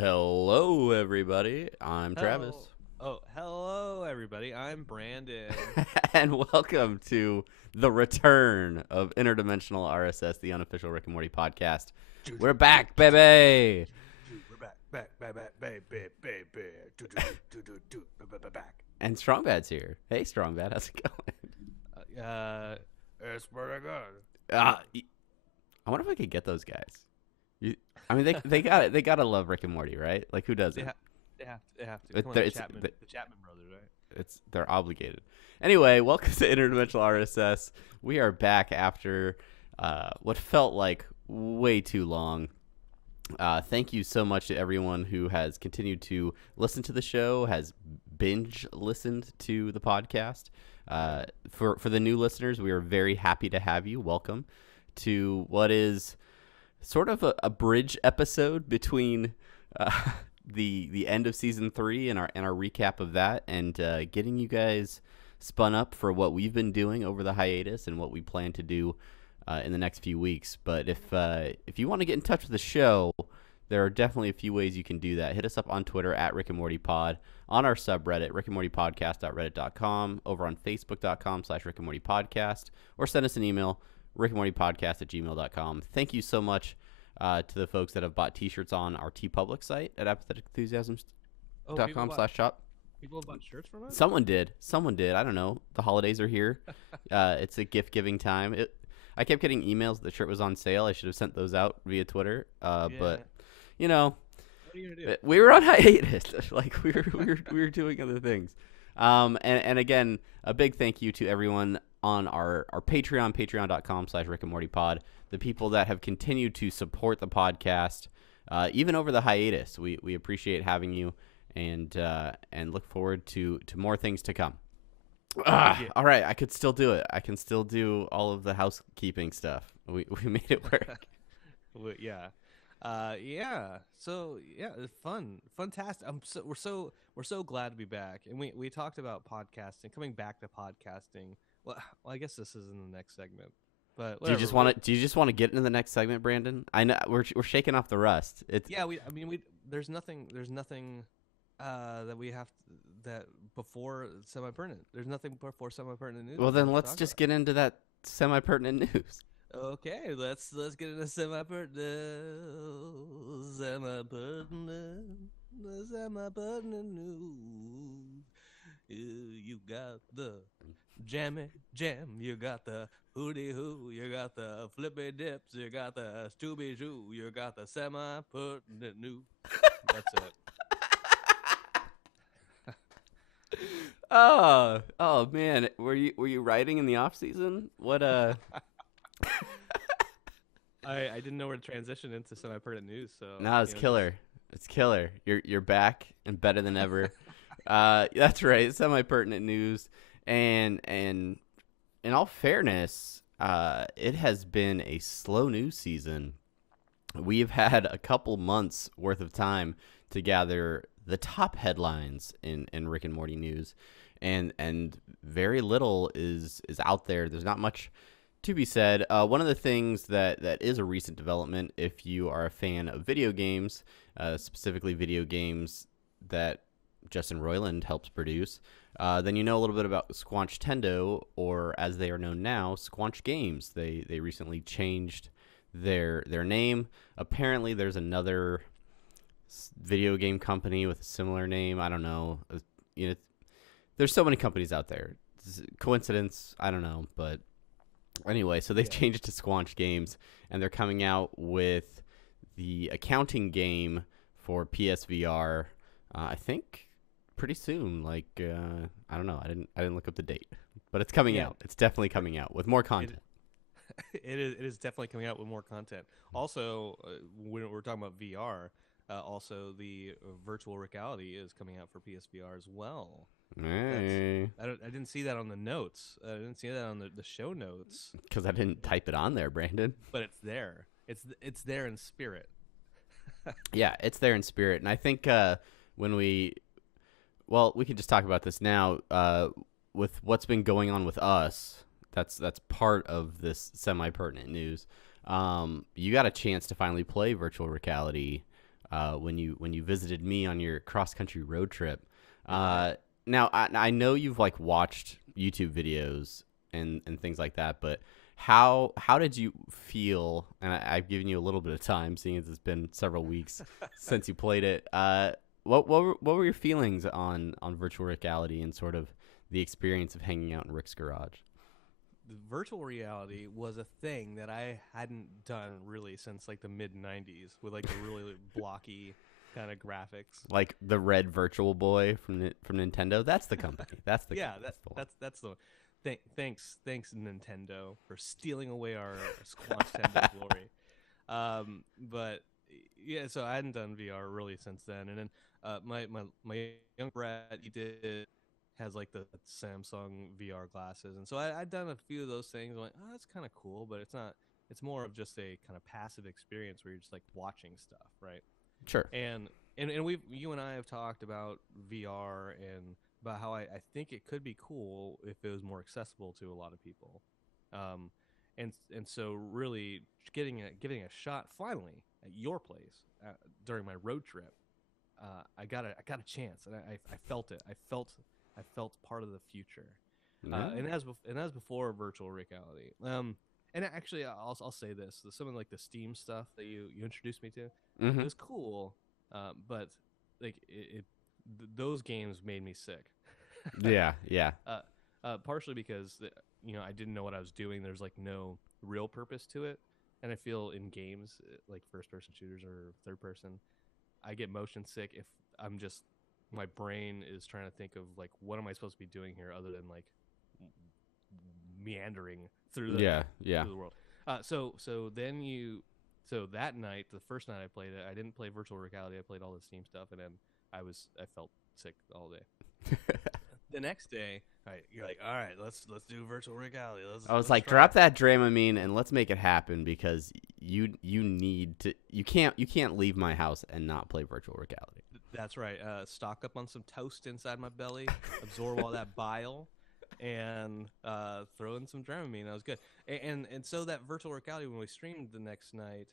Hello, everybody. I'm Travis. Hello, everybody. I'm Brandon. And welcome to the return of Interdimensional RSS, the unofficial Rick and Morty podcast. We're back, baby. We're back. And Strongbad's here. Hey, Strongbad, how's it going? It's pretty good. I wonder if I could get those guys. They got it. They gotta love Rick and Morty, right? Like, who doesn't? They have to. Come on, the Chapman brothers, right? They're obligated. Anyway, welcome to Interdimensional RSS. We are back after what felt like way too long. Thank you so much to everyone who has continued to listen to the show, has binge listened to the podcast. For the new listeners, we are very happy to have you. Welcome to what is sort of a bridge episode between the end of season 3 and our recap of that, and getting you guys spun up for what we've been doing over the hiatus and what we plan to do in the next few weeks. But if you want to get in touch with the show, there are definitely a few ways you can do that. Hit us up on Twitter at Rick and Morty Pod, on our subreddit rickandmortypodcast.reddit.com, over on facebook.com/Rick and Morty Podcast, or send us an email, rickandmortypodcast@gmail.com. Thank you so much to the folks that have bought t-shirts on our TeePublic site at apatheticenthusiasms.com/shop. People have bought shirts from us? Someone did. I don't know. The holidays are here. It's a gift-giving time. I kept getting emails that the shirt was on sale. I should have sent those out via Twitter. But, you know, what are you gonna do? We were on hiatus. Like, we were doing other things. And again, a big thank you to everyone on our Patreon, patreon.com/Rick and Morty Pod. The people that have continued to support the podcast, even over the hiatus. We appreciate having you, and look forward to more things to come. All right, I could still do it. I can still do all of the housekeeping stuff. We made it work. So it's fun, fantastic. We're so glad to be back, and we talked about podcasting, coming back to podcasting. Well, I guess this is in the next segment, but do you just want to get into the next segment, Brandon? I know we're shaking off the rust. There's nothing that we have that before semi-pertinent. There's nothing before semi-pertinent news. Well, then let's just get into that semi-pertinent news. Okay, let's get into semi-pertinent news. You got the jammy jam, you got the hootie hoo, you got the flippy dips, you got the stooby shoo, you got the semi-pertinent news. That's it. Oh man, were you writing in the off season? What I didn't know where to transition into semi-pertinent news, so no, it's killer. It's killer. You're back and better than ever. That's right. Semi-pertinent news, and in all fairness, it has been a slow news season. We've had a couple months worth of time to gather the top headlines in Rick and Morty news, and very little is out there. There's not much to be said. One of the things that is a recent development, if you are a fan of video games, specifically video games that Justin Roiland helps produce, then you know a little bit about Squanch Tendo, or as they are known now, Squanch Games. They recently changed their name. Apparently there's another video game company with a similar name. I don't know. There's so many companies out there. Coincidence? I don't know. But anyway, so they changed to Squanch Games, and they're coming out with the accounting game for PSVR. I think pretty soon. Like I don't know. I didn't look up the date, but it's coming out. It's definitely coming out with more content. It is definitely coming out with more content. Also, when we're talking about VR, also the virtual reality is coming out for PSVR as well. Hey. I didn't see that on the notes. I didn't see that on the show notes because I didn't type it on there, Brandon. But it's there. It's there in spirit. Yeah, it's there in spirit, and I think when we can just talk about this now. With what's been going on with us, that's part of this semi-pertinent news. You got a chance to finally play virtual reality when you visited me on your cross country road trip. Right. Now I know you've like watched YouTube videos and things like that, but how did you feel? And I've given you a little bit of time, seeing as it's been several weeks since you played it. What were your feelings on virtual reality and sort of the experience of hanging out in Rick's garage? Virtual reality was a thing that I hadn't done really since like the mid '90s with like the really blocky kind of graphics. Like the red Virtual Boy from Nintendo. That's the company. That's the Yeah, that's the one. that's the one. Thanks Nintendo for stealing away our Squanch Tendo glory. But yeah, so I hadn't done VR really since then, and then my young Brad has like the Samsung VR glasses, and so I'd done a few of those things. I'm like, oh, that's kind of cool, but it's not. It's more of just a kind of passive experience where you're just like watching stuff, right? Sure. And you and I have talked about VR and about how I think it could be cool if it was more accessible to a lot of people. Um, and so really getting a shot finally at your place during my road trip. I got a chance, and I felt it. I felt part of the future. Yeah. And as before virtual reality. And actually, I'll say this: some of like the Steam stuff that you introduced me to, it Mm-hmm. was cool, but like those games made me sick. Yeah. Yeah. Partially because I didn't know what I was doing. There's like no real purpose to it, and I feel in games like first person shooters or third person, I get motion sick if I'm just my brain is trying to think of like what am I supposed to be doing here other than like meandering through Yeah. Yeah. the world. So that night, the first night I played it, I didn't play virtual reality. I played all the Steam stuff, and then I felt sick all day. The next day, you're like, all right, let's do virtual reality. I was Let's like, try drop it." that Dramamine and let's make it happen because you need to. You can't leave my house and not play virtual reality. That's right. Stock up on some toast inside my belly, absorb all that bile, and throw in some Dramamine. That was good. And so that virtual reality when we streamed the next night,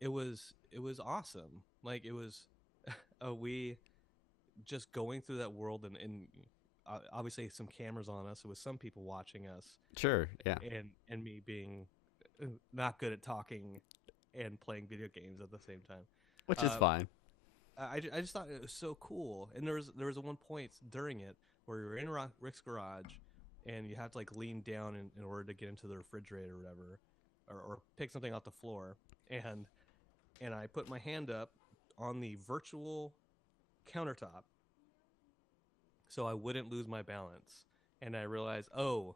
it was awesome. Like it was, we just going through that world and obviously some cameras on us. It was some people watching us, Sure. Yeah. and me being not good at talking and playing video games at the same time. Which is fine. I just thought it was so cool, and there was a one point during it where we were in Rick's garage, and you have to like lean down in order to get into the refrigerator or whatever, or pick something off the floor, and I put my hand up on the virtual countertop so I wouldn't lose my balance, and I realized, oh,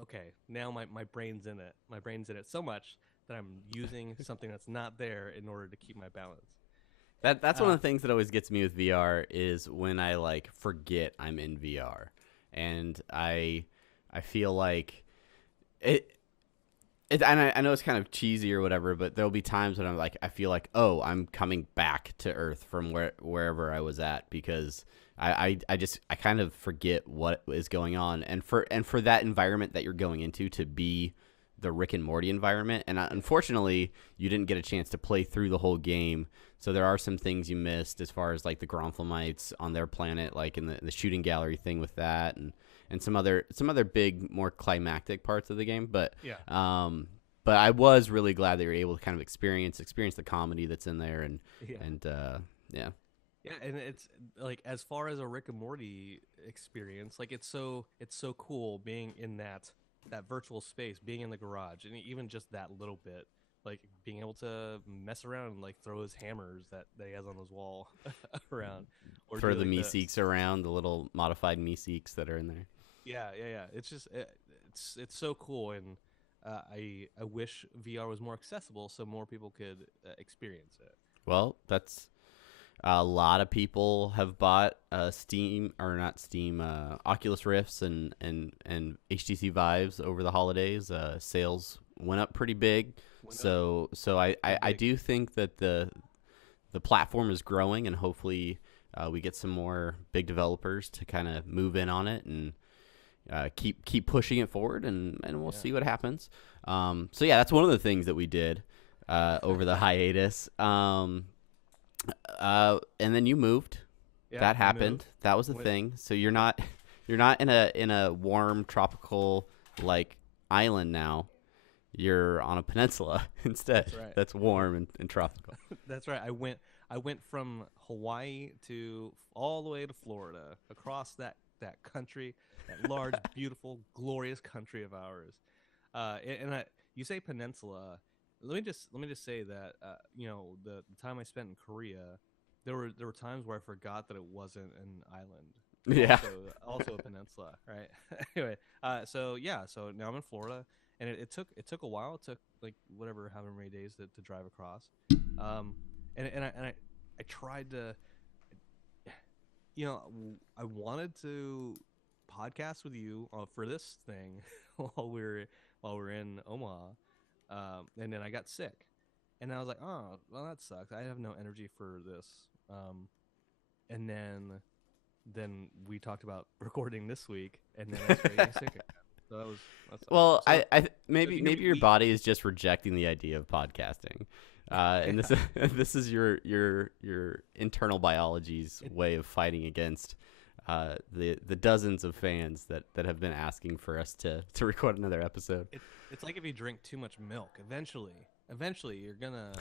okay, now my brain's in it. My brain's in it so much that I'm using something that's not there in order to keep my balance. That's one of the things that always gets me with VR is when I like forget I'm in VR, and I feel like it. And I know it's kind of cheesy or whatever, but there'll be times when I'm like, I feel like, oh, I'm coming back to Earth from wherever I was at because I kind of forget what is going on, and for that environment that you're going into to be the Rick and Morty environment, and unfortunately, you didn't get a chance to play through the whole game, so there are some things you missed as far as like the Gronthamites on their planet, like in the shooting gallery thing with that, and some other big, more climactic parts of the game, but Yeah. but I was really glad that you were able to kind of experience the comedy that's in there, Yeah. and yeah. Yeah, and it's like as far as a Rick and Morty experience, like it's so cool being in that virtual space, being in the garage, and even just that little bit, like being able to mess around and like throw his hammers that he has on his wall around, or For do, the like, Meeseeks around, the little modified Meeseeks that are in there. Yeah. It's just it's so cool, and I wish VR was more accessible so more people could experience it. Well, that's a lot of people have bought Steam or not Steam, Oculus Rifts and HTC Vives over the holidays. Sales went up pretty big, so I do think that the platform is growing, and hopefully we get some more big developers to kind of move in on it and keep pushing it forward, and we'll see what happens. So yeah, that's one of the things that we did over the hiatus. And then you moved. Yeah, That we happened. moved. That was a Went, thing. So you're not in a warm tropical like island now. You're on a peninsula instead. that's right. That's warm and tropical. That's right. I went from Hawaii to all the way to Florida, across that country, that large, beautiful, glorious country of ours. You say peninsula. Let me just say that the time I spent in Korea, there were times where I forgot that it wasn't an island, Yeah. also a peninsula, right? Anyway, so now I'm in Florida, and it took a while. It took like whatever, however many days to drive across. Um, I tried to, I wanted to podcast with you for this thing while we're in Omaha, and then I got sick, and I was like, oh, well, that sucks. I have no energy for this. And then we talked about recording this week, and then I started getting sick again. So that's Well, so maybe here your body is just rejecting the idea of podcasting, and this this is your internal biology's way of fighting against the dozens of fans that have been asking for us to record another episode. It's like if you drink too much milk, eventually you're gonna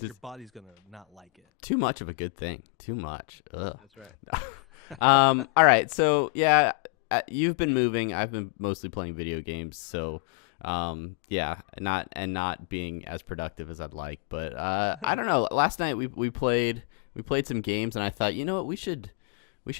your body's gonna not like it. Too much of a good thing. Too much. Ugh. That's right. All right. So yeah, you've been moving. I've been mostly playing video games. So, yeah, not being as productive as I'd like. But I don't know. Last night we played some games, and I thought, you know what, we should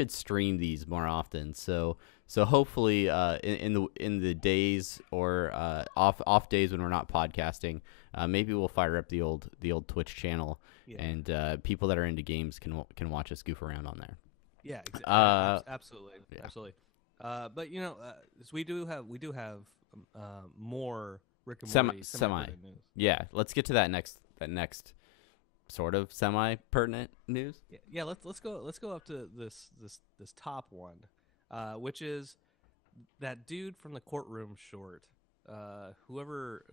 stream these more often. So hopefully, in the days or off days when we're not podcasting, maybe we'll fire up the old Twitch channel, Yeah. and people that are into games can watch us goof around on there. Yeah, absolutely, yeah. absolutely. But so we do have more Rick and Semi. Morty news. Yeah, let's get to that next sort of semi pertinent news. Yeah. Let's go up to this top one, which is that dude from the courtroom short. Whoever.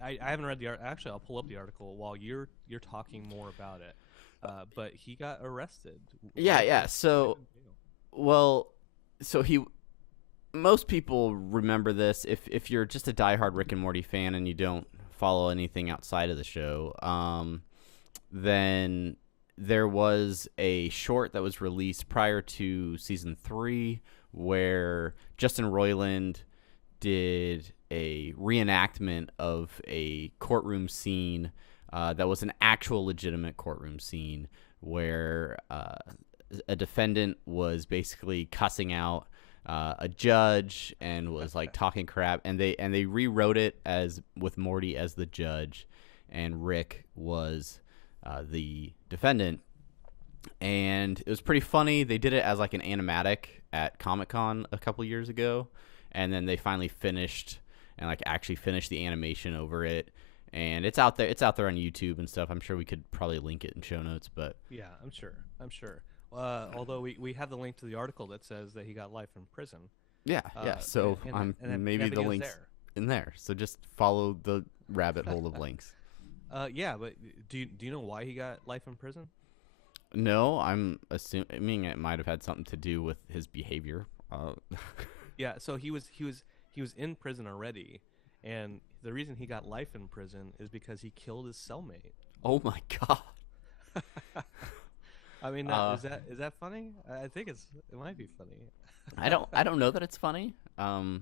I haven't read the article. Actually, I'll pull up the article while you're talking more about it. But he got arrested. Yeah. So most people remember this. If you're just a diehard Rick and Morty fan and you don't follow anything outside of the show, then there was a short that was released prior to season 3 where Justin Roiland did a reenactment of a courtroom scene that was an actual legitimate courtroom scene where a defendant was basically cussing out a judge and was like talking crap, and they rewrote it as with Morty as the judge and Rick was the defendant, and it was pretty funny. They did it as like an animatic at Comic-Con a couple years ago, and then they finally finished and like actually finished the animation over it, and it's out there on YouTube and stuff. I'm sure we could probably link it in show notes, but yeah, I'm sure. Although we have the link to the article that says that he got life in prison. Yeah. So maybe the link's in there. So just follow the rabbit hole of links. Yeah, but do you know why he got life in prison? No, I'm assuming it might have had something to do with his behavior. Yeah, so he was in prison already, and the reason he got life in prison is because he killed his cellmate. Oh my god. I mean, is that funny? I think it might be funny. I don't know that it's funny. My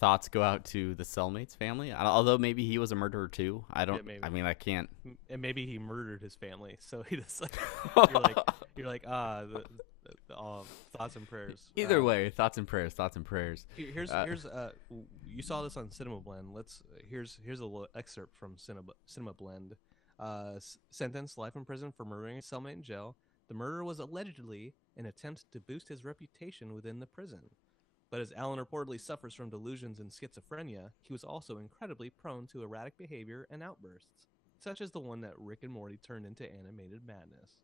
thoughts go out to the cellmate's family. Although maybe he was a murderer too. I don't. Yeah, I mean, I can't. And maybe he murdered his family. So he just like you're like thoughts and prayers. Either way, thoughts and prayers. Here's you saw this on Cinema Blend. Here's a little excerpt from Cinema Blend. Sentenced life in prison for murdering a cellmate in jail. The murder was allegedly an attempt to boost his reputation within the prison. But as Alan reportedly suffers from delusions and schizophrenia, he was also incredibly prone to erratic behavior and outbursts, such as the one that Rick and Morty turned into animated madness.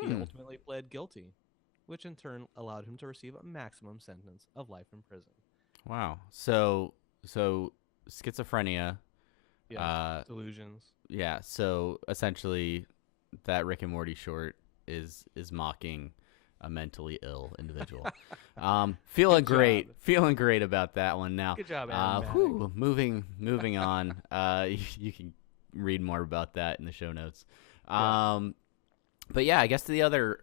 He ultimately pled guilty, which in turn allowed him to receive a maximum sentence of life in prison. Wow. So schizophrenia, Yeah. Delusions. Yeah. So essentially, that Rick and Morty short is mocking a mentally ill individual. Feeling great about that one now. Good job, Adam. Moving on. You can read more about that in the show notes. But yeah, I guess the other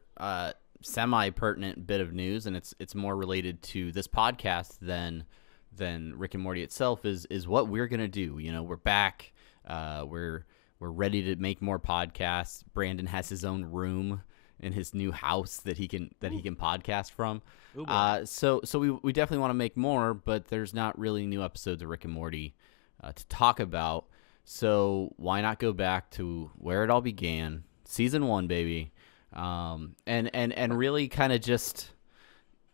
semi-pertinent bit of news, and it's more related to this podcast than Rick and Morty itself, is what we're gonna do. You know, we're back. We're ready to make more podcasts. Brandon has his own room in his new house that he can podcast from. So we definitely want to make more, but there's not really new episodes of Rick and Morty to talk about. So why not go back to where it all began, season 1, baby, and really kind of just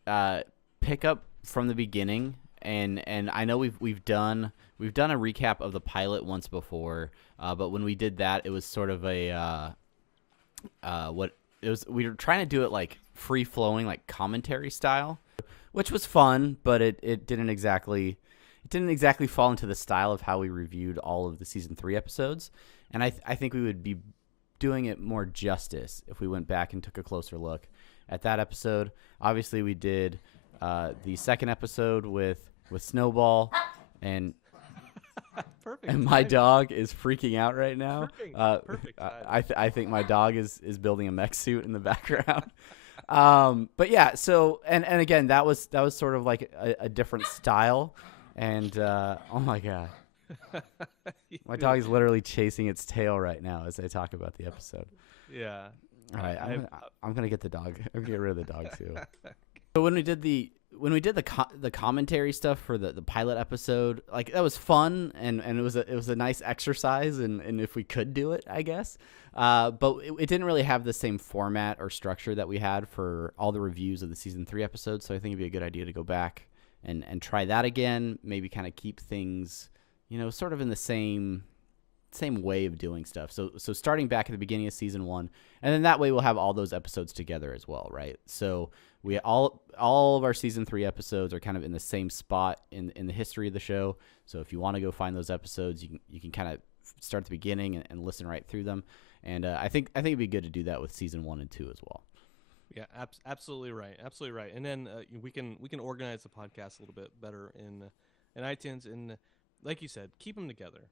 pick up from the beginning. And I know we've done a recap of the pilot once before, but when we did that, it was sort of a we were trying to do it like free flowing, like commentary style, which was fun, but it didn't exactly fall into the style of how we reviewed all of the season 3 episodes. And I think we would be doing it more justice if we went back and took a closer look at that episode. Obviously, we did the second episode with Snowball, and Perfect. And my dog is freaking out right now. Perfect. I think my dog is building a mech suit in the background. But yeah, so and again, that was sort of like a different style. And oh my god, my dog is literally chasing its tail right now as I talk about the episode. Yeah. All right, I'm gonna get the dog. I'm gonna get rid of the dog too. So when we did the commentary stuff for the pilot episode, like that was fun and it was a nice exercise and if we could do it, I guess. But it didn't really have the same format or structure that we had for all the reviews of the season 3 episodes. So I think it'd be a good idea to go back and try that again. Maybe kind of keep things, sort of in the same way of doing stuff. So starting back at the beginning of season 1, and then that way we'll have all those episodes together as well, right? So we all of our season 3 episodes are kind of in the same spot in the history of the show. So if you want to go find those episodes, you can kind of start at the beginning and listen right through them. And I think it'd be good to do that with season 1 and 2 as well. Yeah, absolutely right. And then we can organize the podcast a little bit better in iTunes, and like you said, keep them together.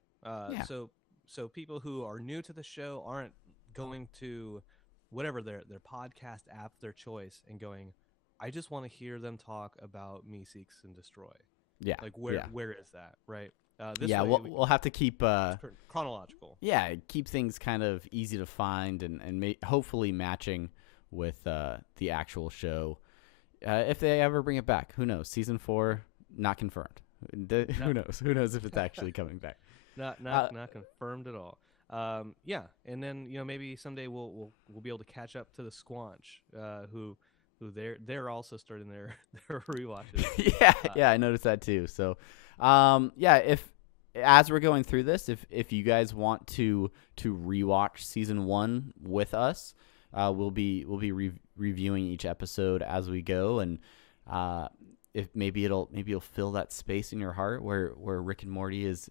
So people who are new to the show aren't going to whatever their podcast app, their choice, and going, I just want to hear them talk about Me Seeks and Destroy. Yeah. Like where is that, right? We'll have to keep chronological. Yeah, keep things kind of easy to find and hopefully matching with the actual show. If they ever bring it back, who knows? Season 4 not confirmed. Who knows? Who knows if it's actually coming back? Not confirmed at all. Yeah, and then maybe someday we'll be able to catch up to the Squanch, who they're also starting their rewatches. Yeah, I noticed that too. So, if as we're going through this, if you guys want to rewatch season 1 with us, we'll be reviewing each episode as we go, and if maybe it'll fill that space in your heart where Rick and Morty is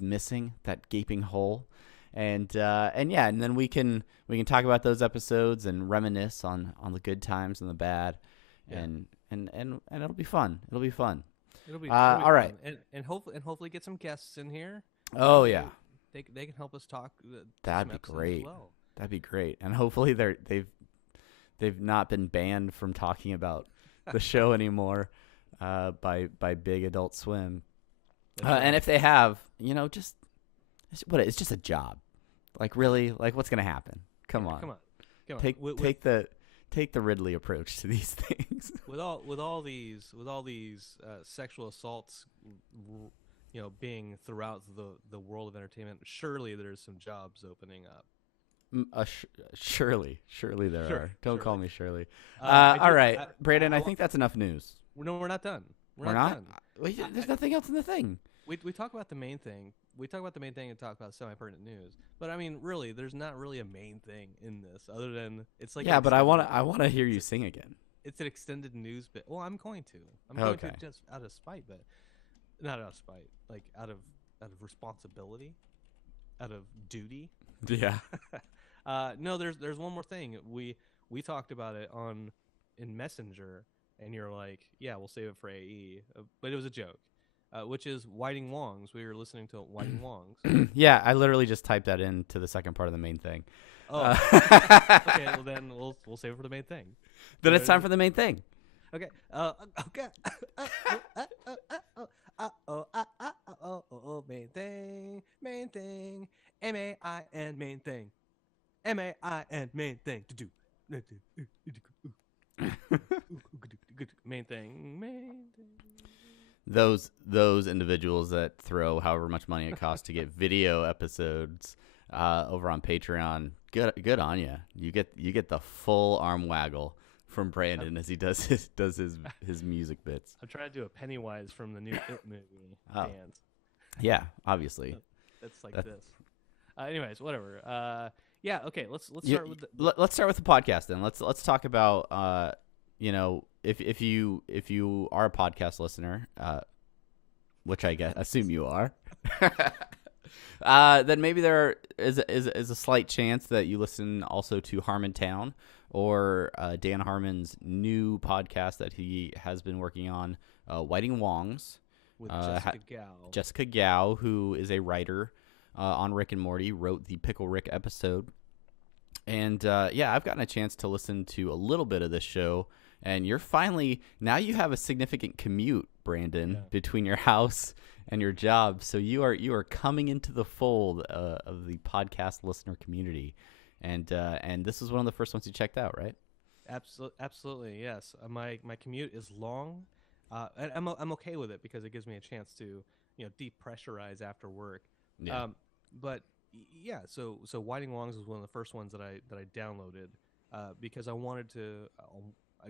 missing that gaping hole, and then we can talk about those episodes and reminisce on the good times and the bad, and it'll be fun. It'll be fun. It'll be all fun. right, and hopefully get some guests in here. Oh yeah, they can help us talk. That'd be great. As well. That'd be great, and hopefully they've not been banned from talking about the show anymore by Big Adult Swim. And if they have, it's just a job. Like really, like what's gonna happen? Come on. Take the Ridley approach to these things. with all these sexual assaults, being throughout the world of entertainment, surely there's some jobs opening up. Surely there are. Don't call me Shirley. All right, Brandon. I think that's enough news. No, we're not done. We're not done. There's nothing else in the thing. We talk about the main thing. We talk about the main thing and talk about semi-pertinent news. But I mean, really, there's not really a main thing in this other than it's like. Yeah, but I want to hear you sing again. It's an extended news bit. Well, I'm going to. I'm going to just out of spite, but not out of spite. Like out of responsibility, out of duty. Yeah. No, there's one more thing. We talked about it in Messenger, and you're like, yeah, we'll save it for AE, but it was a joke, which is Whiting Wongs. We were listening to Whiting Wongs. Yeah, I literally just typed that into the second part of the main thing. Oh, okay. Well, then we'll save it for the main thing. Then it's time for the main thing. Okay. Okay. Main thing, main thing. MAIN, main thing. MAIN, main thing. To do. Main thing, main thing. Those individuals that throw however much money it costs to get video episodes over on Patreon, good on you. You get the full arm waggle from Brandon as he does his music bits. I'm trying to do a Pennywise from the new It movie dance. Yeah, obviously. That's like this. Anyways, whatever. Yeah. Okay. Let's start with let's start with the podcast then. Let's talk about if you are a podcast listener, which I assume you are, then maybe there is a slight chance that you listen also to Harmontown or Dan Harmon's new podcast that he has been working on, Whiting Wongs, with Jessica Gao. Jessica Gao, who is a writer on Rick and Morty, wrote the Pickle Rick episode. And I've gotten a chance to listen to a little bit of this show, and you have a significant commute, Brandon, between your house and your job. So you are coming into the fold of the podcast listener community, and this is one of the first ones you checked out, right? Absolutely, yes. My commute is long. And I'm okay with it because it gives me a chance to depressurize after work. Yeah. But yeah, so Whiting Wongs was one of the first ones that I downloaded because I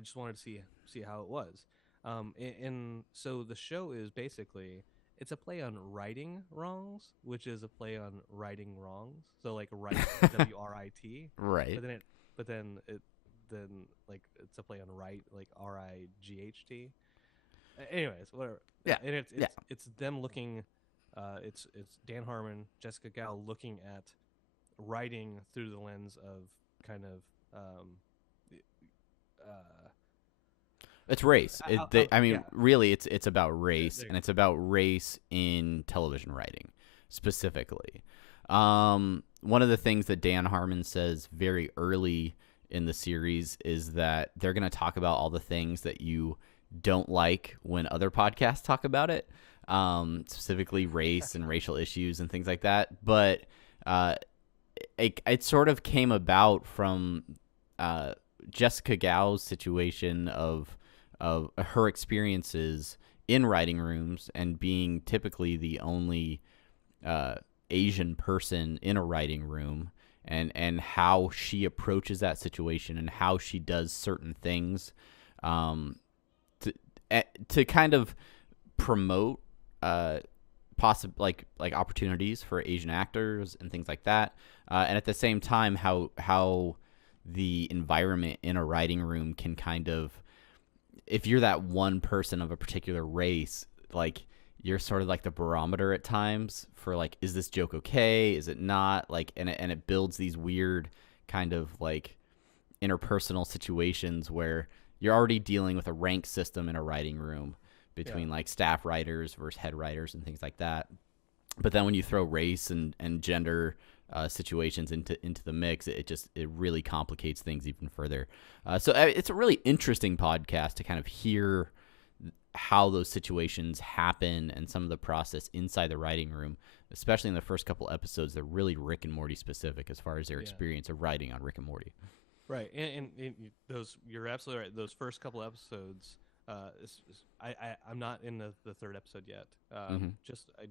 just wanted to see how it was. And so the show is basically, it's a play on righting wrongs, which is a play on righting wrongs. So like right, WRIT. Right. But then it's a play on right, like RIGHT. Anyways, whatever. Yeah. And it's them looking. It's Dan Harmon, Jessica Gao looking at writing through the lens of kind of it's race. Really, it's about race, and it's about race in television writing specifically. One of the things that Dan Harmon says very early in the series is that they're going to talk about all the things that you don't like when other podcasts talk about it, specifically race and racial issues and things like that. But it sort of came about from Jessica Gao's situation of her experiences in writing rooms and being typically the only Asian person in a writing room, and how she approaches that situation and how she does certain things to kind of promote like opportunities for Asian actors and things like that, and at the same time how the environment in a writing room can kind of, if you're that one person of a particular race, like you're sort of like the barometer at times for like, is this joke okay? Is it not? Like, and it builds these weird kind of like interpersonal situations where you're already dealing with a rank system in a writing room between like staff writers versus head writers and things like that. But then when you throw race and gender situations into the mix, it really complicates things even further. So it's a really interesting podcast to kind of hear how those situations happen and some of the process inside the writing room, especially in the first couple episodes. They're really Rick and Morty specific as far as their experience of writing on Rick and Morty. Right, and those, you're absolutely right. Those first couple episodes, I'm not in the third episode yet. I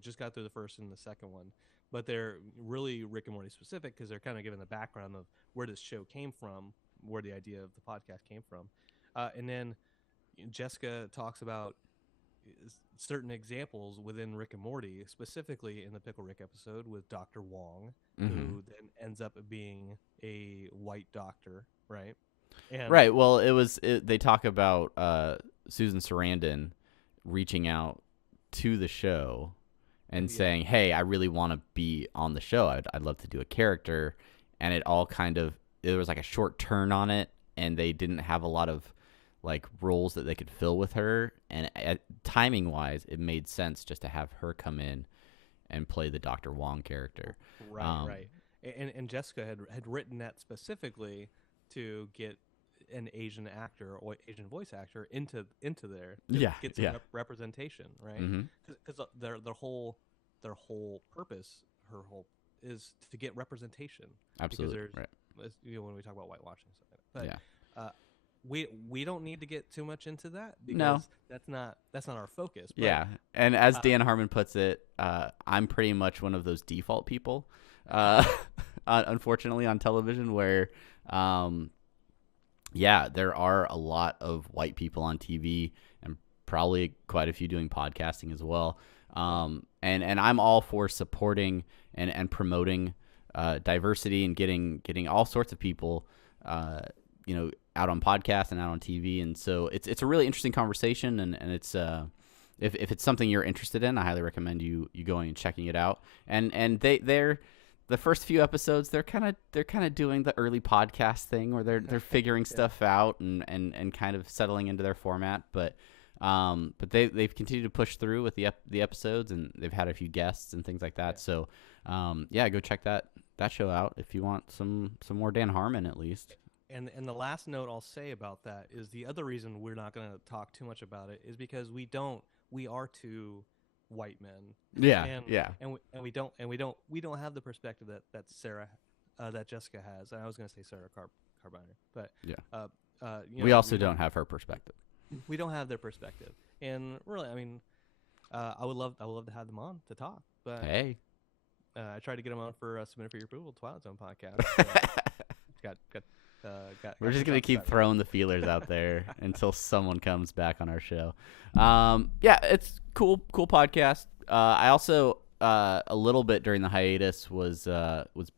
just got through the first and the second one, but they're really Rick and Morty specific because they're kind of giving the background of where this show came from, where the idea of the podcast came from, and then Jessica talks about certain examples within Rick and Morty, specifically in the Pickle Rick episode with Dr. Wong, who then ends up being a white doctor, right? And right. Well, they talk about Susan Sarandon reaching out to the show and saying, hey, I really want to be on the show. I'd love to do a character. And it all there was like a short turn on it, and they didn't have a lot of like roles that they could fill with her. And timing wise, it made sense just to have her come in and play the Dr. Wong character. Right. And Jessica had written that specifically to get an Asian actor or Asian voice actor into there to get some representation, right? Because their whole purpose, is to get representation. Absolutely, because right. When we talk about whitewashing and stuff like that. But we don't need to get too much into that No. because that's not our focus. But, yeah, and as Dan Harmon puts it, I'm pretty much one of those default people, unfortunately, on television where, there are a lot of white people on TV and probably quite a few doing podcasting as well. And I'm all for supporting and promoting diversity and getting all sorts of people, out on podcasts and out on TV. And so it's a really interesting conversation, and it's if it's something you're interested in, I highly recommend you going and checking it out. And they're the first few episodes, they're kind of doing the early podcast thing where they're figuring stuff out and kind of settling into their format, but they've continued to push through with the episodes, and they've had a few guests and things like that. So go check that show out if you want some more Dan Harmon at least. And the last note I'll say about that is the other reason we're not going to talk too much about it is because we are two white men. And we don't have the perspective that Sarah that Jessica has. And I was going to say Sarah Carbiner, but we also don't have her perspective. We don't have their perspective, and really, I mean, I would love to have them on to talk. But hey, I tried to get them on for Submit for Your Approval Twilight Zone podcast. We're just gonna keep throwing the feelers out there until someone comes back on our show. It's cool podcast. I also a little bit during the hiatus was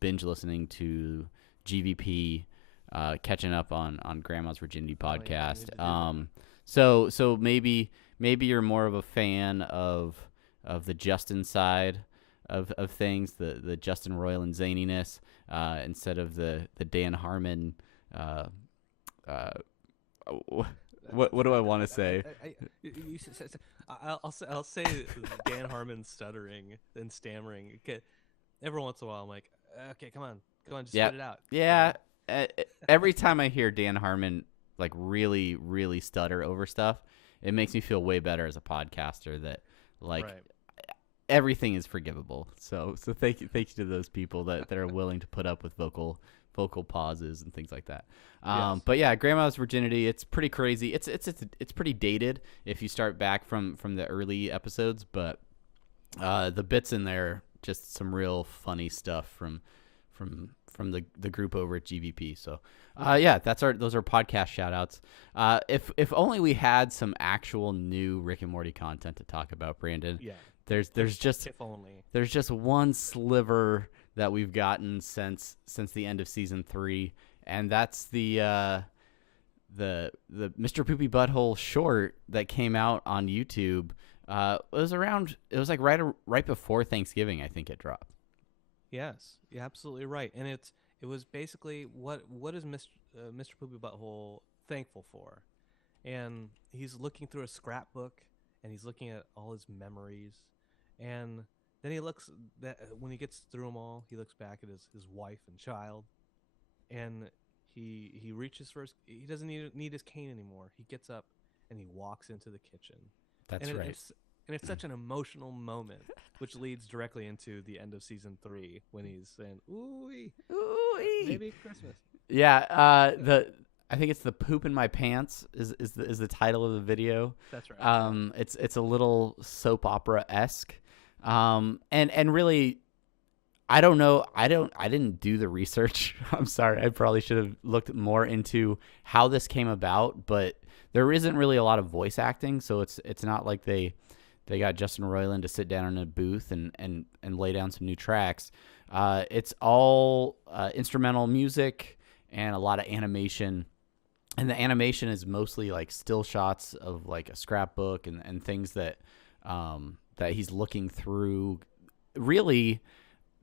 binge listening to GVP, catching up on Grandma's Virginity podcast. So maybe you're more of a fan of the Justin side of things, the Justin Roiland zaniness, instead of the Dan Harmon. What do I want to say? I'll say Dan Harmon stuttering and stammering. Every once in a while, I'm like, okay, come on, just get it out. Yeah. Every time I hear Dan Harmon like really, really stutter over stuff, it makes me feel way better as a podcaster that everything is forgivable. So thank you to those people that are willing to put up with vocal pauses and things like that. Yes. But yeah, Grandma's Virginity, it's pretty crazy. It's pretty dated if you start back from the early episodes, but the bits in there, just some real funny stuff from the group over at GVP. So those are podcast shout outs. If only we had some actual new Rick and Morty content to talk about, Brandon. Yeah. There's just one sliver that we've gotten since the end of season 3, and that's the Mr. Poopybutthole short that came out on YouTube. It was like right before Thanksgiving, I think it dropped. Yes, you're absolutely right, and it was basically what is Mr. Poopybutthole thankful for, and he's looking through a scrapbook and he's looking at all his memories, and then when he gets through them all, he looks back at his wife and child, and he reaches for he doesn't need his cane anymore. He gets up and he walks into the kitchen. That's right. It's such an emotional moment, which leads directly into the end of season 3 when he's saying, "Ooh-wee, maybe Christmas." Yeah, I think it's the "Poop in My Pants" is the title of the video. That's right. It's a little soap opera-esque. And really, I don't know. I didn't do the research. I'm sorry. I probably should have looked more into how this came about, but there isn't really a lot of voice acting. So it's not like they got Justin Roiland to sit down in a booth and lay down some new tracks. It's all instrumental music and a lot of animation. And the animation is mostly like still shots of like a scrapbook and things that he's looking through really,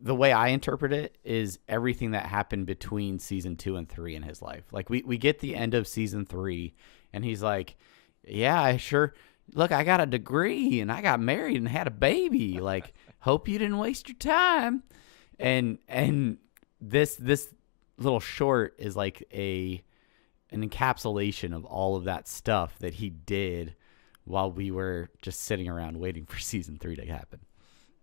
the way I interpret it is everything that happened between season 2 and 3 in his life. Like we get the end of season 3, and he's like, "Yeah, I sure. Look, I got a degree, and I got married and had a baby. Like, hope you didn't waste your time." And this little short is like an encapsulation of all of that stuff that he did while we were just sitting around waiting for season 3 to happen.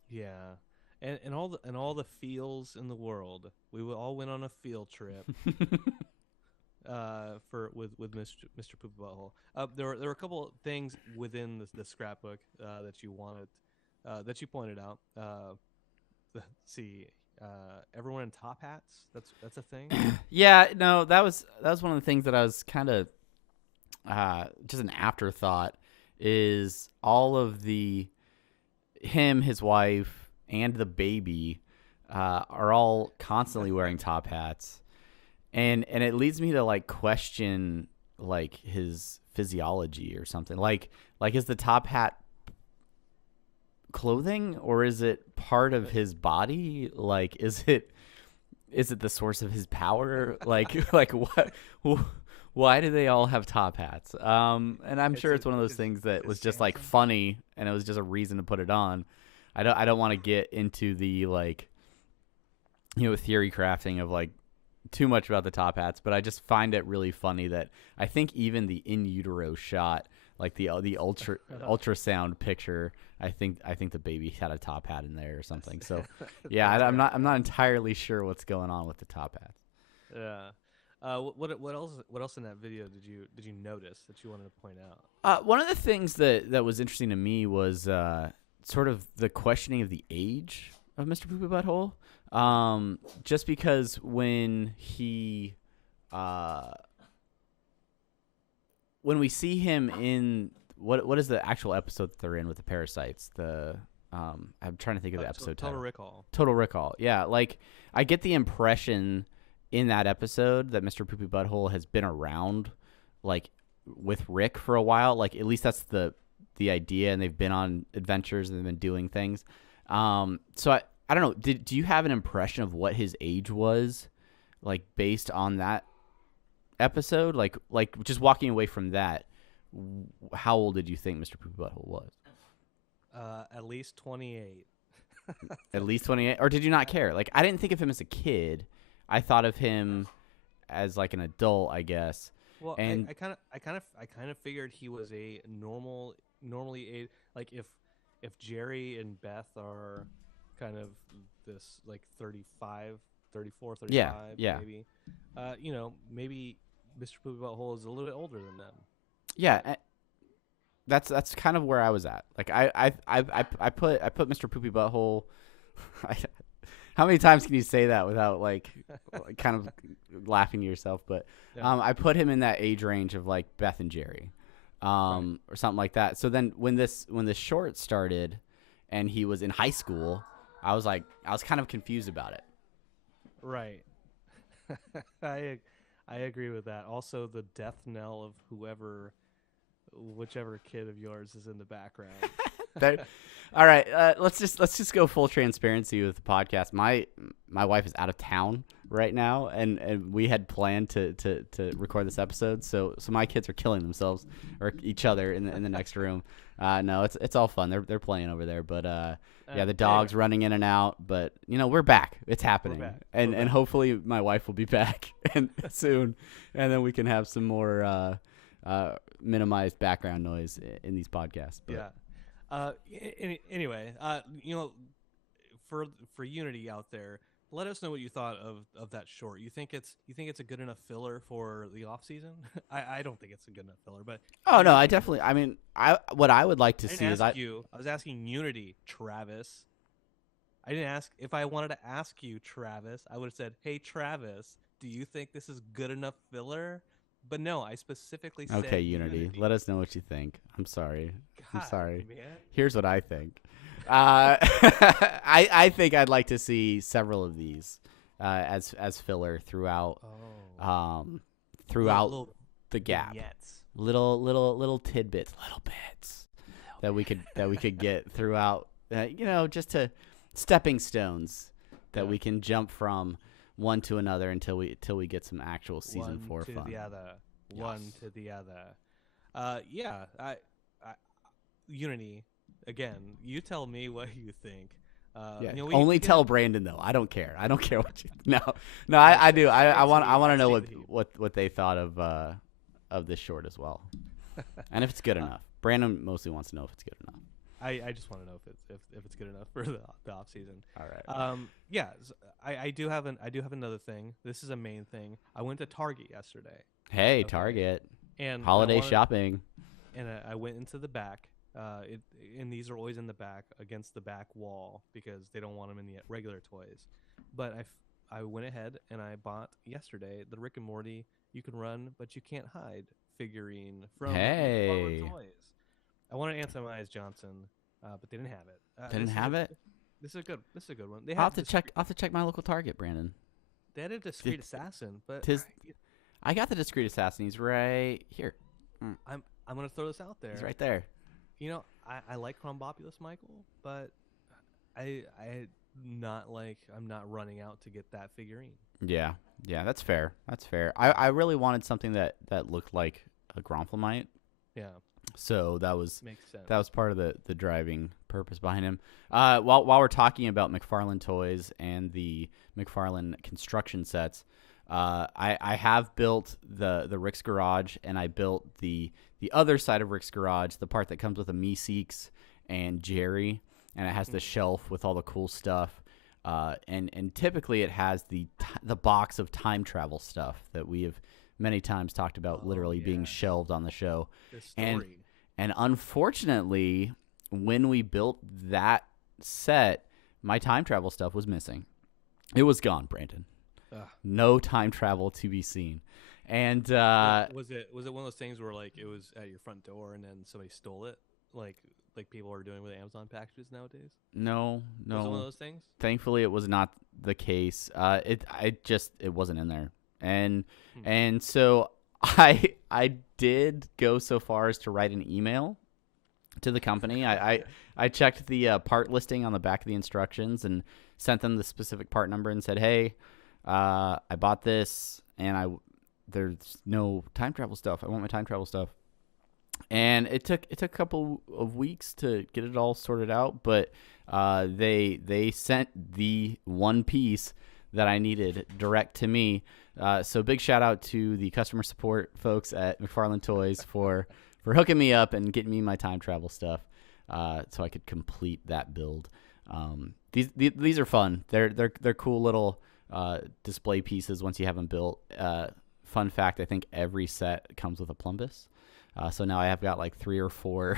Yeah. And all the feels in the world. We all went on a field trip with Mr. Poopy Butthole. There were a couple things within the scrapbook that you pointed out. Let's see, everyone in top hats. That's a thing. Yeah, no, that was one of the things that I was kind of just an afterthought. Is all of him, his wife, and the baby are all constantly wearing top hats, and it leads me to like question like his physiology or something. Like is the top hat clothing, or is it part of his body? Like is it the source of his power? Like what? Why do they all have top hats? And I'm sure it's one of those things that was just like funny, and it was just a reason to put it on. I don't want to get into the like, theory crafting of like too much about the top hats, but I just find it really funny that I think even the in utero shot, like the ultrasound picture, I think the baby had a top hat in there or something. So yeah, I'm not entirely sure what's going on with the top hats. Yeah. What else in that video did you notice that you wanted to point out? One of the things that was interesting to me was sort of the questioning of the age of Mr. Poopy Butthole. Just because when we see him in what is the actual episode that they're in with the parasites? I'm trying to think of the episode Total title. Recall. Total Recall. Yeah, like I get the impression in that episode that Mr. Poopy Butthole has been around, like with Rick for a while. Like at least that's the idea, and they've been on adventures and they've been doing things. So I don't know. Do you have an impression of what his age was, like based on that episode? Like just walking away from that, how old did you think Mr. Poopy Butthole was? At least 28. At least 28, or did you not care? Like I didn't think of him as a kid. I thought of him as like an adult, I guess. Well, and I kind of figured he was a normally age, like if Jerry and Beth are kind of this like 35, 34, 35, yeah. maybe. Maybe Mr. Poopy Butthole is a little bit older than them. Yeah, that's kind of where I was at. Like I put Mr. Poopy Butthole. How many times can you say that without like kind of laughing to yourself? But Yeah. I put him in that age range of like Beth and Jerry, or something like that. So then when this short started, and he was in high school, I was kind of confused about it. Right. I agree with that. Also, the death knell of whichever kid of yours is in the background. All right, let's just go full transparency with the podcast. My wife is out of town right now, and we had planned to record this episode. So my kids are killing themselves or each other in the next room. No, it's all fun. They're playing over there, but yeah, the dog's running in and out. But we're back. It's happening, and hopefully my wife will be back and soon, and then we can have some more minimized background noise in these podcasts. But. Yeah. Anyway, for Unity out there, let us know what you thought of that short. You think it's a good enough filler for the off season? I don't think it's a good enough filler, but no, I definitely. I mean, what I would like to see is I was asking Unity, Travis. I didn't ask if I wanted to ask you, Travis. I would have said, "Hey, Travis, do you think this is good enough filler?" But no, I specifically said okay, Unity. Let us know what you think. I'm sorry. God, I'm sorry. Man. Here's what I think. I think I'd like to see several of these as filler throughout Little the gap. vignettes. Little tidbits, little bits that we could get throughout. Just to stepping stones that Yeah. we can jump from one to another until we get some actual season 4 One fun. to the other. One Yes. to the other. Yeah. I Unity. Again, you tell me what you think. Yeah. You know, Only we tell get, Brandon though. I don't care. I don't care what you. No. I do. I want to know Save the heat. what they thought of this short as well, and if it's good enough. Brandon mostly wants to know if it's good enough. I just want to know if it's good enough for the off season. All right. Yeah, I do have another thing. This is a main thing. I went to Target yesterday. Hey, Okay. Target. And Holiday shopping. And I went into the back. And these are always in the back against the back wall because they don't want them in the regular toys. But I went ahead and I bought yesterday the Rick and Morty You Can Run But You Can't Hide figurine from Hey. McFarlane Toys. I wanted Anthony Johnson, but they didn't have it. Didn't have it? This is a good one. I'll have to check my local Target, Brandon. They had a discreet assassin, but I got the discreet assassin. He's right here. I'm gonna throw this out there. He's right there. You know, I like Chrombopulous Michael, but I'm not running out to get that figurine. Yeah, that's fair. I really wanted something that looked like a Gronflemite. Yeah. So makes sense. That was part of the driving purpose behind him. While we're talking about McFarlane Toys and the McFarlane construction sets, I have built the Rick's Garage, and I built the other side of Rick's Garage, the part that comes with a Meeseeks and Jerry, and it has the shelf with all the cool stuff. And typically it has the box of time travel stuff that we have many times talked about literally being shelved on the show. And unfortunately, when we built that set, my time travel stuff was missing. It was gone, Brandon. No time travel to be seen. And was it one of those things where like it was at your front door and then somebody stole it, like people are doing with Amazon packages nowadays? No. Was it one of those things? Thankfully, it was not the case. It wasn't in there, and so I did go so far as to write an email to the company. I checked the part listing on the back of the instructions and sent them the specific part number and said, hey, I bought this and there's no time travel stuff. I want my time travel stuff. And it took a couple of weeks to get it all sorted out, but they sent the one piece that I needed direct to me. So big shout out to the customer support folks at McFarlane Toys for hooking me up and getting me my time travel stuff, so I could complete that build. These are fun. They're cool little display pieces once you have them built. Fun fact: I think every set comes with a plumbus. So now I have got like 3 or 4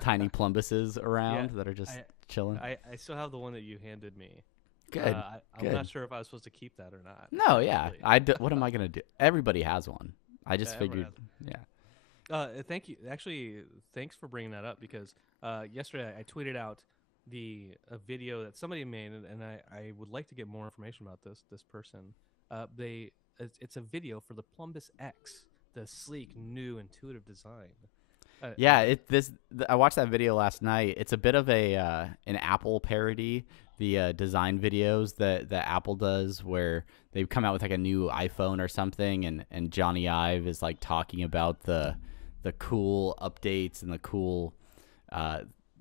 tiny plumbuses around that are just chilling. I still have the one that you handed me. Good. I'm not sure if I was supposed to keep that or not. No, yeah. What am I going to do? Everybody has one. I just figured, Thank you. Actually, thanks for bringing that up because yesterday I tweeted out a video that somebody made, and I would like to get more information about this person. It's a video for the Plumbus X, the sleek, new, intuitive design. I watched that video last night. It's a bit of an Apple parody. The design videos that Apple does, where they come out with like a new iPhone or something, and Johnny Ive is like talking about the cool updates and the cool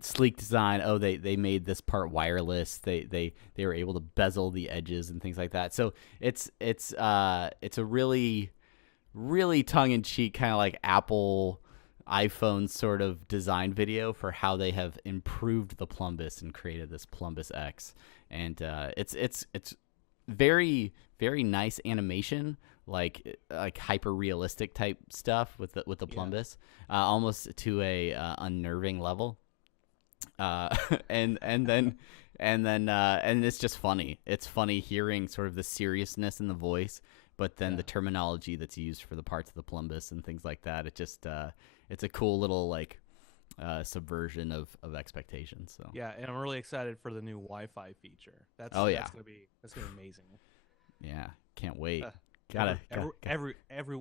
sleek design. Oh, they made this part wireless. They were able to bezel the edges and things like that. So it's a really tongue in cheek kind of like Apple iPhone sort of design video for how they have improved the Plumbus and created this Plumbus X, and it's very, very nice animation, like hyper realistic type stuff with the Plumbus, almost to a unnerving level, and it's just funny. It's funny hearing sort of the seriousness in the voice, but then the terminology that's used for the parts of the Plumbus and things like that. It just it's a cool little like subversion of expectations. So yeah, and I'm really excited for the new Wi-Fi feature. That's gonna be amazing. Yeah, can't wait.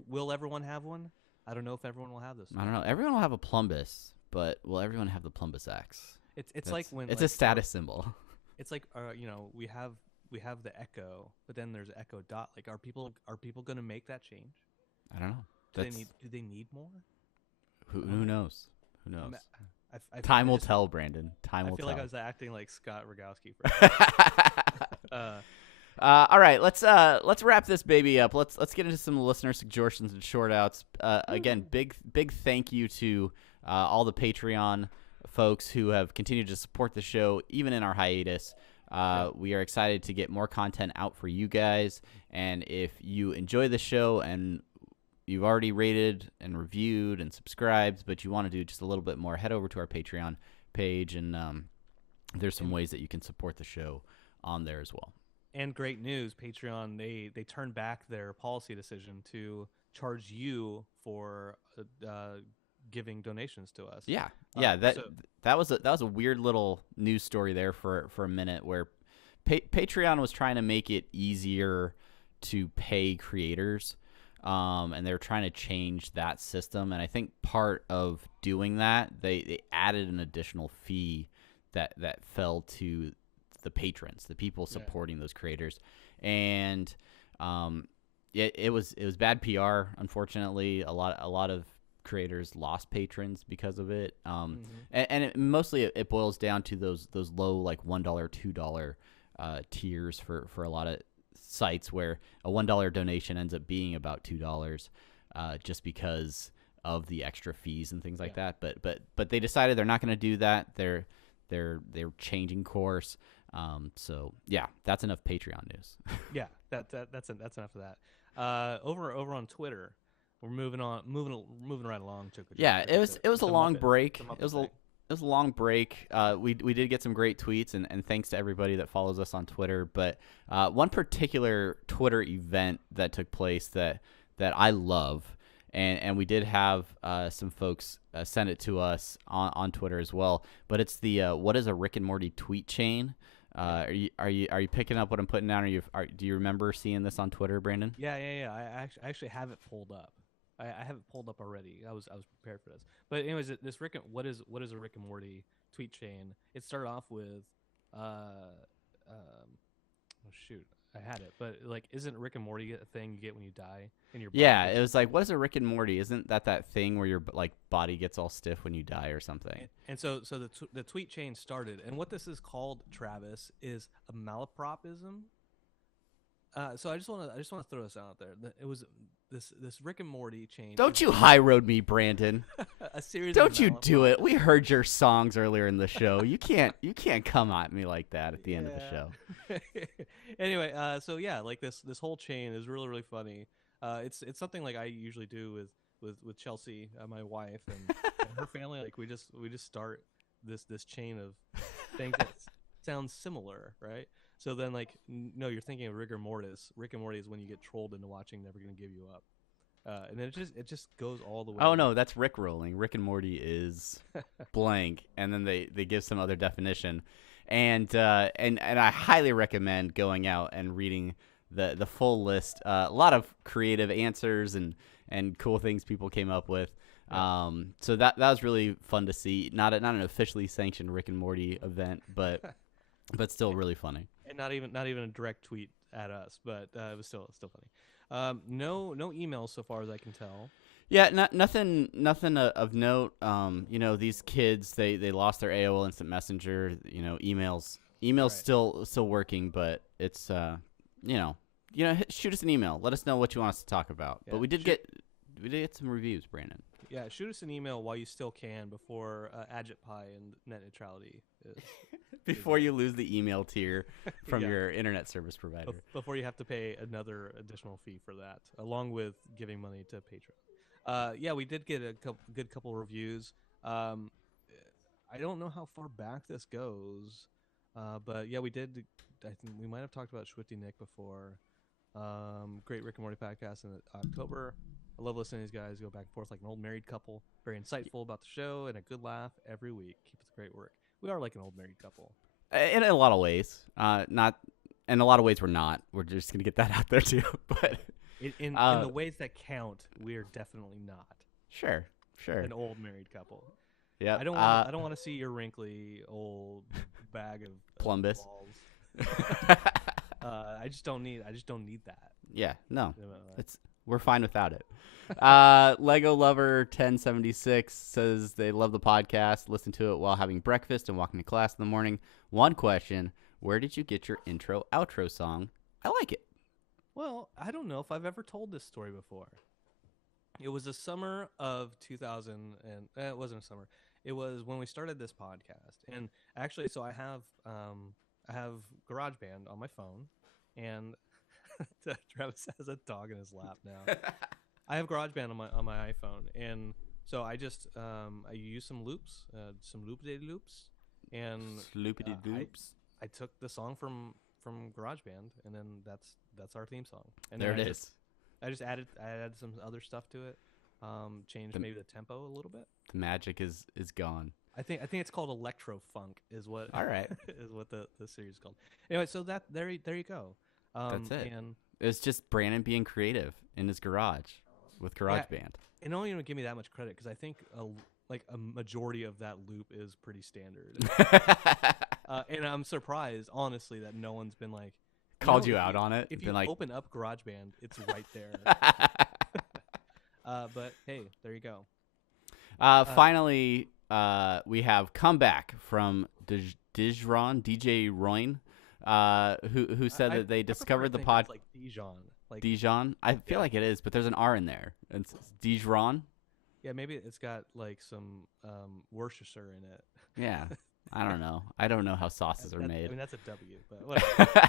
Will everyone have one? I don't know if everyone will have this one. I don't know. Everyone will have a Plumbus, but will everyone have the Plumbus X? It's like when it's a status symbol. it's like we have the Echo, but then there's Echo Dot. Like, are people gonna make that change? I don't know. Do they need more? Who knows? Who knows? I Time will just- tell, Brandon. Time I will feel tell. like I was acting like Scott Rogowski for All right, let's wrap this baby up. Let's get into some listener suggestions and short outs. Again, big thank you to all the Patreon folks who have continued to support the show even in our hiatus. We are excited to get more content out for you guys, and if you enjoy the show and you've already rated and reviewed and subscribed, but you want to do just a little bit more, head over to our Patreon page, and there's some ways that you can support the show on there as well. And great news, Patreon, they turned back their policy decision to charge you for giving donations to us. Yeah. That was a weird little news story there for a minute, where Patreon was trying to make it easier to pay creators. And they're trying to change that system. And I think part of doing that, they added an additional fee that fell to the patrons, the people supporting those creators. And it was bad PR, unfortunately. A lot of creators lost patrons because of it. And mostly it boils down to those low, like $1, $2 tiers for a lot of sites, where a $1 donation ends up being about $2 just because of the extra fees and things like that. But they decided they're not going to do that. They're changing course. So yeah, that's enough Patreon news. Yeah, that's enough of that. Over on Twitter, we're moving right along. It was a long break. It was a long break. We did get some great tweets, and thanks to everybody that follows us on Twitter. But one particular Twitter event that took place that I love, and we did have some folks send it to us on Twitter as well. But it's the what is a Rick and Morty tweet chain? Are you picking up what I'm putting down? Do you remember seeing this on Twitter, Brandon? Yeah. I actually have it pulled up. I have it pulled up already. I was prepared for this. But anyways, this what is a Rick and Morty tweet chain? It started off with oh shoot, I had it. But like, isn't Rick and Morty a thing you get when you die in your body? Yeah, it was like, what is a Rick and Morty? Isn't that thing where your like body gets all stiff when you die or something? And so the tweet chain started, and what this is called, Travis, is a malapropism. So I just want to throw this out there. It was this Rick and Morty chain. Don't you high road me, Brandon? A series. Don't you do it? We heard your songs earlier in the show. You can't come at me like that at the end of the show. Anyway, so yeah, like this whole chain is really, really funny. It's something like I usually do with Chelsea, my wife, and her family. Like we just start this chain of things that sounds similar, right? So then, like, no, you're thinking of rigor mortis. Rick and Morty is when you get trolled into watching Never Gonna Give You Up, and then it just goes all the way. Oh no, that's Rick rolling. Rick and Morty is blank, and then they give some other definition, and I highly recommend going out and reading the full list. A lot of creative answers and cool things people came up with. So that was really fun to see. Not an officially sanctioned Rick and Morty event, but still really funny. And not even a direct tweet at us, but it was still funny. No emails so far as I can tell. Yeah, nothing of note. These kids they lost their AOL Instant Messenger. Emails right. still working, but it's shoot us an email. Let us know what you want us to talk about. Yeah, but we did get some reviews, Brandon. Yeah, shoot us an email while you still can before AgitPie and net neutrality is before you lose the email tier from your internet service provider. Before you have to pay another additional fee for that, along with giving money to Patreon. We did get a good couple reviews. I don't know how far back this goes, but yeah, we did. I think we might have talked about Swifty Nick before. Great Rick and Morty podcast in October. I love listening to these guys go back and forth like an old married couple. Very insightful about the show and a good laugh every week. Keep up the great work. We are like an old married couple. In a lot of ways. Not in a lot of ways we're not. We're just going to get that out there too. But in the ways that count, we are definitely not. Sure. An old married couple. Yep. I don't want to see your wrinkly old bag of Plumbus. balls. I just don't need that. Yeah, no, You know, we're fine without it. Lego Lover 1076 says they love the podcast, listen to it while having breakfast and walking to class in the morning. One question: where did you get your intro outro song? I like it. Well, I don't know if I've ever told this story before. It was the summer of 2000, and it wasn't a summer. It was when we started this podcast, and actually, so I have GarageBand on my phone, and Travis has a dog in his lap now. I have GarageBand on my iPhone, and so I just I use some loops, some loop-de loops, and Loopity loops. I took the song from GarageBand, and then that's our theme song. And There then it is. I added some other stuff to it, changed maybe the tempo a little bit. The magic is gone. I think it's called electro funk is what. All right. Is what the series is called. Anyway, so there you go. That's it. And It's just Brandon being creative in his garage with GarageBand. and don't even give me that much credit because I think a majority of that loop is pretty standard. And I'm surprised, honestly, that no one's been like Called you out on it. If been you like, open up GarageBand, it's right there. But hey, there you go. Finally, we have comeback from DJ Royne, who said that they discovered the pod. Like Dijon. Dijon? I feel like it is, but there's an R in there. It's Dijon. Yeah, maybe it's got like some Worcestershire in it. Yeah, I don't know. I don't know how sauces are made. I mean, that's a W, but whatever.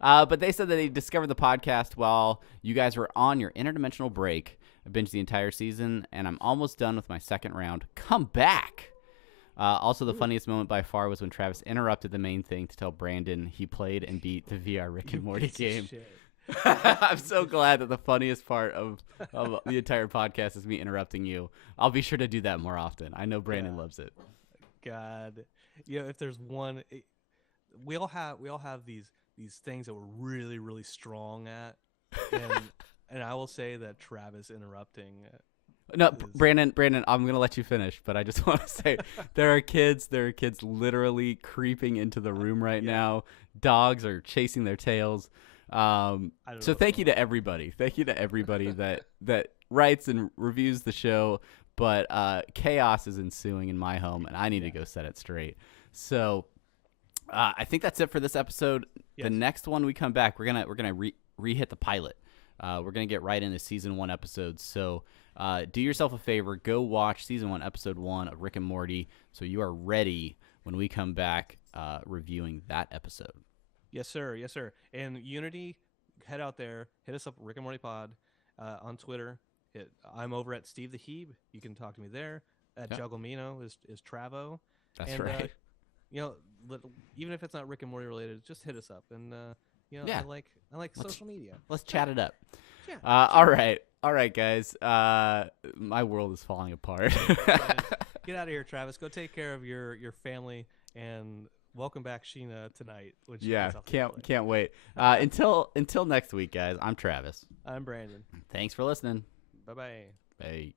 But they said that they discovered the podcast while you guys were on your interdimensional break. I binged the entire season, and I'm almost done with my second round. Come back! Also, the funniest moment by far was when Travis interrupted the main thing to tell Brandon he played and beat the VR Rick and Morty game. I'm so glad that the funniest part of the entire podcast is me interrupting you. I'll be sure to do that more often. I know Brandon loves it. God, if there's one, we all have these things that we're really, really strong at, and I will say that Travis interrupting. No, Brandon, I'm gonna let you finish, but I just want to say there are kids literally creeping into the room right now. Dogs are chasing their tails. So thank you to everybody. Thank you to everybody that writes and reviews the show. But chaos is ensuing in my home, and I need to go set it straight. So I think that's it for this episode. Yes. The next one we come back, we're gonna re-hit the pilot. We're gonna get right into season 1 episodes. So do yourself a favor, go watch season 1, episode 1 of Rick and Morty, so you are ready when we come back reviewing that episode. Yes, sir. Yes, sir. And Unity, head out there, hit us up, Rick and Morty Pod, on Twitter. I'm over at Steve the Heeb. You can talk to me there. At Jugglemino is Travo. That's right. Even if it's not Rick and Morty related, just hit us up. And I like social media. Let's chat it up. Yeah. All right, guys. My world is falling apart. Get out of here, Travis. Go take care of your family, and welcome back, Sheena, tonight. Can't wait. Until next week, guys. I'm Travis. I'm Brandon. Thanks for listening. Bye-bye. Bye.